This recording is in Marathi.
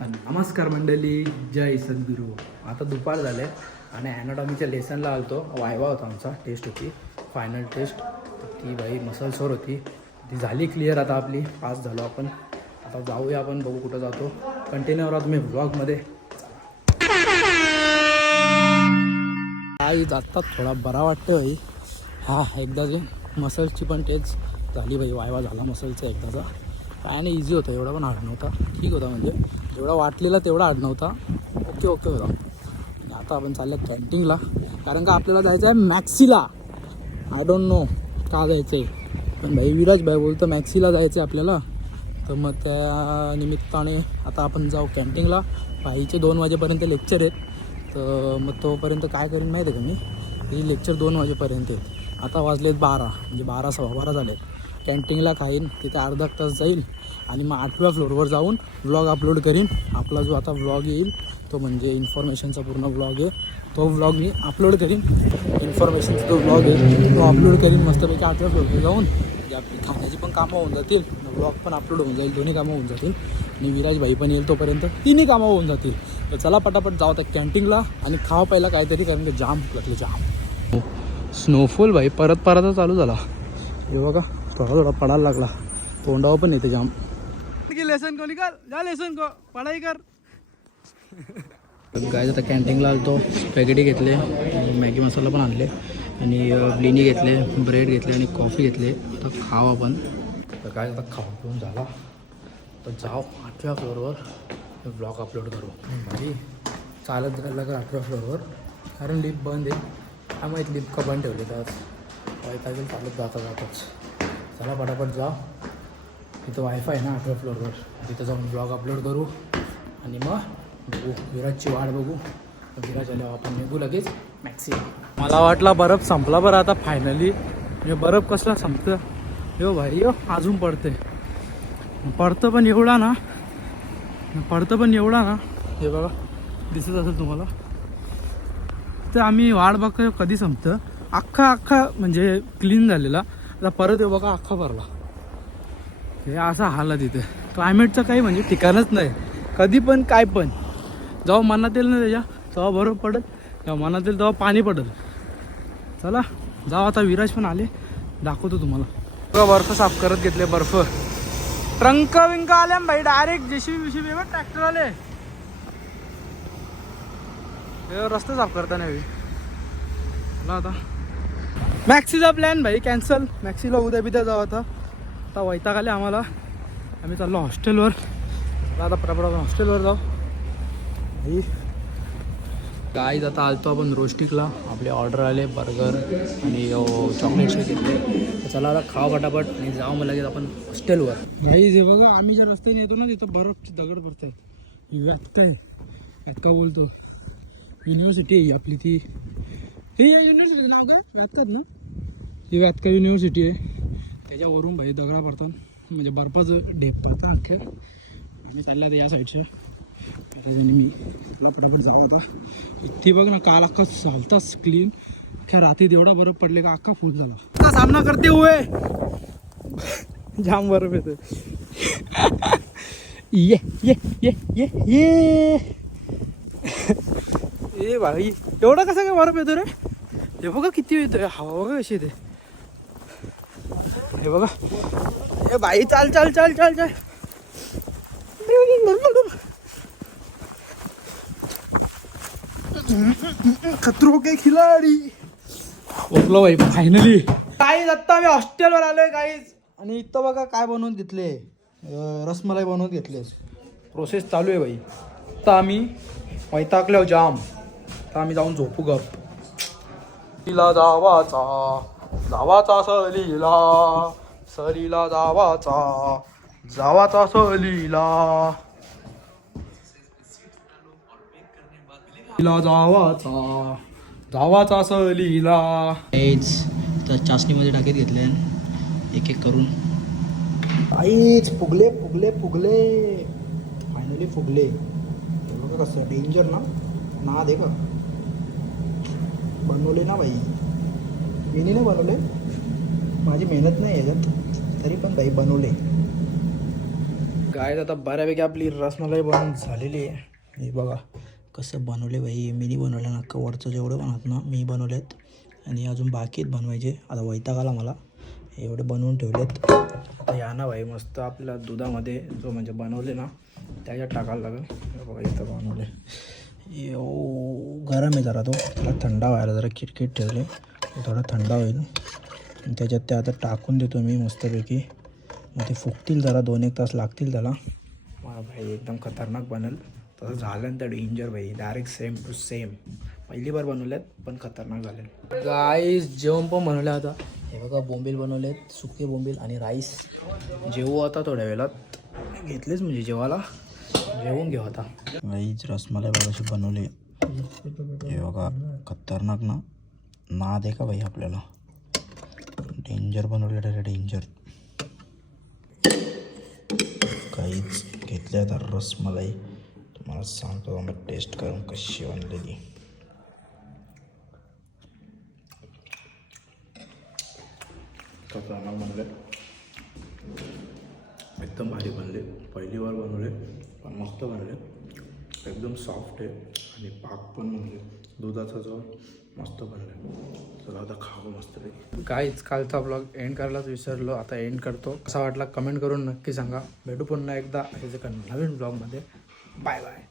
नमस्कार मंडळी, जय सद्गुरू. आता दुपार झाले आणि ॲनाटॉमीच्या लेसनला आलतो. वायवा होता आमचा, टेस्ट होती, फायनल टेस्ट. ती बाई मसल सोर होती, ती झाली क्लिअर. आता आपली पास झालो आपण. आता जाऊया आपण, बघू कुठं जातो. कंटिन्यू राहा तुम्ही ब्लॉगमध्ये. आई जातात थोडा बरा वाटतं भाई. हा एकदा जे मसल्सची पण टेस्ट झाली भाई, वायवा झाला मसलचा एकदाचा. काय नाही, इझी होता, एवढा पण हार्ड नव्हता, ठीक होता. म्हणजे जेवढा वाटलेला तेवढा हार्ड नव्हता, ओके होता. आता आपण चाललं कॅन्टीनला, कारण का आपल्याला जायचं आहे मॅक्सीला. आय डोंट नो का जायचं आहे, पण भाई विराज भाई बोलतो मॅक्सीला जायचं आहे आपल्याला. तर मग त्या निमित्ताने आता आपण जाऊ कॅन्टीनला. भाईचे 2 वाजेपर्यंत लेक्चर आहेत, तर मग तोपर्यंत काय करीन माहिती आहे का मी, ही लेक्चर 2 वाजेपर्यंत आहेत. आता वाजलेत 12, म्हणजे 12 सव्वा 12 झाले. कॅन्टीनला खाईन, तिथे अर्धा तास जाईल आणि मग 8व्या फ्लोअरवर जाऊन व्लॉग अपलोड करीन. आपला जो आता व्लॉग येईल तो म्हणजे इन्फॉर्मेशनचा पूर्ण व्लॉग आहे, तो व्लॉग मी अपलोड करीन. इन्फॉर्मेशनचा जो व्लॉग आहे तो अपलोड करीन मस्तपैकी 8व्या फ्लोअरवर जाऊन. म्हणजे आपली खाण्याची पण कामं होऊन जातील, व्लॉग पण अपलोड होऊन जाईल, दोन्ही कामं होऊन जातील. आणि विराज भाई पण येईल तोपर्यंत, तिन्ही कामं होऊन जातील. तर चला पटापट जाऊ त्या कॅन्टीनला आणि खावा पहिला काहीतरी, कारण की जाम लागले जाम. स्नोफॉल भाई परत चालू झाला, हे बघा. थोडा पडायला लागला, तोंडावर पण येते जाम. लेसन को निकाल जा, लेसन को पढाई कर. काय आता कॅन्टीनला आलतो, स्पॅगेटी घेतले, मॅगी मसाला पण आणले आणि ब्लिनी घेतले, ब्रेड घेतले आणि कॉफी घेतले. आता खाव आपण. तर काय आता खाऊन पिऊन झाला, तर जाऊ 8व्या फ्लोअरवर ब्लॉग अपलोड करू. भाई चालत जायला का 8व्या फ्लोअरवर, कारण लिफ्ट बंद आहे. त्यामुळे लिफ्ट का बंद ठेवले तर वैतागेल चालत जाताच. चला पटापट जा, तिथं वायफाय आहे ना 8व्या फ्लोअरवर, तिथं जाऊन ब्लॉग अपलोड करू आणि मग बघू, विराजची वाट बघू. विराज आल्यावर आपण निघू लगेच मॅक्सी. मला वाटला बर्फ संपला बरं आता फायनली. म्हणजे बर्फ कसला संपतं यो भाई, यो अजून पडतं पण एवढा ना, हे बघा दिसत असेल तुम्हाला. तर आम्ही वाट बघतो कधी संपतं. अख्खा म्हणजे क्लीन झालेला, आता परत हे बघा अख्खा भरला. हे असा हाल आहे तिथे. क्लायमेटचं काही म्हणजे ठिकाणच नाही, कधी पण काय पण. जेव्हा मनात येईल ना त्याच्या तेव्हा बर्फ पडेल, जेव्हा मनात येईल तेव्हा पाणी पडेल. चला जाऊ आता, विराज पण आले, दाखवतो तुम्हाला. बर्फ साफ करत घेतले, बर्फ ट्रंक विंक आल्या भाई, डायरेक्ट जेसीबी बघ, ट्रॅक्टर आले. रस्ते साफ करता नाही चला आता. मॅक्सीचा प्लॅन भाई कॅन्सल, मॅक्सीला उद्या जाऊ. आता वैताग आले आम्हाला, आम्ही चाललो हॉस्टेलवर. आता पटापट हॉस्टेलवर जाऊ भाई. गाईज आता आलतो आपण रोस्टिकला, आपले ऑर्डर आले बर्गर आणि चॉकलेट शेक घेतले. तर चला आता खावा पटापट आणि जाऊ मला लगेच आपण हॉस्टेलवर. गाईज हे बघा, आम्ही ज्या रस्त्याने येतो ना तिथं बर्फची दगड पडतात. व्यातका बोलतो, युनिव्हर्सिटी आहे आपली ती. हे युनिव्हर्सिटी नाव काय, व्यातकाच ना, ही व्यातका युनिव्हर्सिटी आहे. त्याच्यावरून भाई दगडा पडतात, म्हणजे बर्फाचं ढेप पडतात अख्ख्या. आम्ही चालला आता या साईडच्या. आता मी तुला पटापट जाऊ आता. इथे बघ ना, काल अख्खा चालताच क्लीन, अख्ख्या रात्रीत एवढा बर्फ पडले का अख्खा फुल झाला. का सामना करते हुए जाम बर्फ येतो. ये ये ये ये ये ए भाई, एवढा कसा काय बर्फ येतो रे. हे बघा किती येतोय, हवा बघा कशी येते. हे बघा, ए भाई चाल चाल चाल चाल चाल. खतरो के खिलाडी ओपलो भाई फायनली. काहीच आत्ता आम्ही हॉस्टेलवर आलोय काहीच. आणि इथं बघा काय बनवून घेतले, रसमलाई बनवून घेतले. प्रोसेस चालू आहे भाई. आता आम्ही वैतागलो जाम, तर आम्ही जाऊन झोपू गप. सलीला जावाचा सलीला जावाचा सलीला जावाचा सलीला. हेच तर चाचणीमध्ये टाकीत घेतले एक एक करून. आईच फुगले फायनली फुगले. बघा कसं डेंजर ना दे का बनवले ना भाई, मी नाही बनवले, माझी मेहनत नाही याच्यात, तरी पण भाई बनवले. गाय आता बऱ्यापैकी आपली रसमलाई बनवून झालेली आहे. हे बघा कसं बनवले बाई, मी नाही बनवलं ना, कवरचं जेवढं बनवत ना मी बनवलेत आणि अजून बाकी आहेत बनवायचे. आता वैताग आला मला, एवढे बनवून ठेवलेत. आता या ना भाई मस्त आपल्या दुधामध्ये जो म्हणजे बनवले ना त्याच्यात टाकायला लागेल. बघा इथं बनवले, गरम आहे जरा, तो त्याला थंडा व्हायला जरा किटकिट ठेवले, थोडा थंडा होईल आणि त्याच्यात ते आता टाकून देतो मी मस्तपैकी. मग ते फुगतील, जरा 2-1 तास लागतील त्याला. मला भाई एकदम खतरनाक बनेल. तसं झालं तर डेंजर भाई, डायरेक्ट सेम टू सेम. पहिली बार बनवल्यात पण खतरनाक झाले. गाईस जेवण पण बनवलं आता. हे बघा बोंबील बनवलेत, सुके बोंबील आणि राईस. जेवू आता थोड्या वेळात, घेतलेच म्हणजे जेवायला, जेवून घेऊ आता. गाईच रसमलाई बाबाशी बनवले. हे बघा खतरनाक ना, नाद आहे का भाई आपल्याला, डेंजर बनवले, डायरेक्ट डेंजर. काहीच घेतले आता रसमलाई, तुम्हाला सांगतो मग टेस्ट करून कशी बनलेली. खतरनाक बनले, एकदम भारी बनले. पहिली बार बनवले पण मस्त बनले, एकदम सॉफ्ट आहे आणि पाक पण बनले, दुधाचा जो मस्त बनले. चला आता खावं मस्तपैकी. काहीच कालचा ब्लॉग एंड करायलाच विसरलो, आता एंड करतो. कसा वाटला कमेंट करून नक्की सांगा. भेटू पुन्हा एकदा असेच एका नवीन ब्लॉगमध्ये. Bye bye.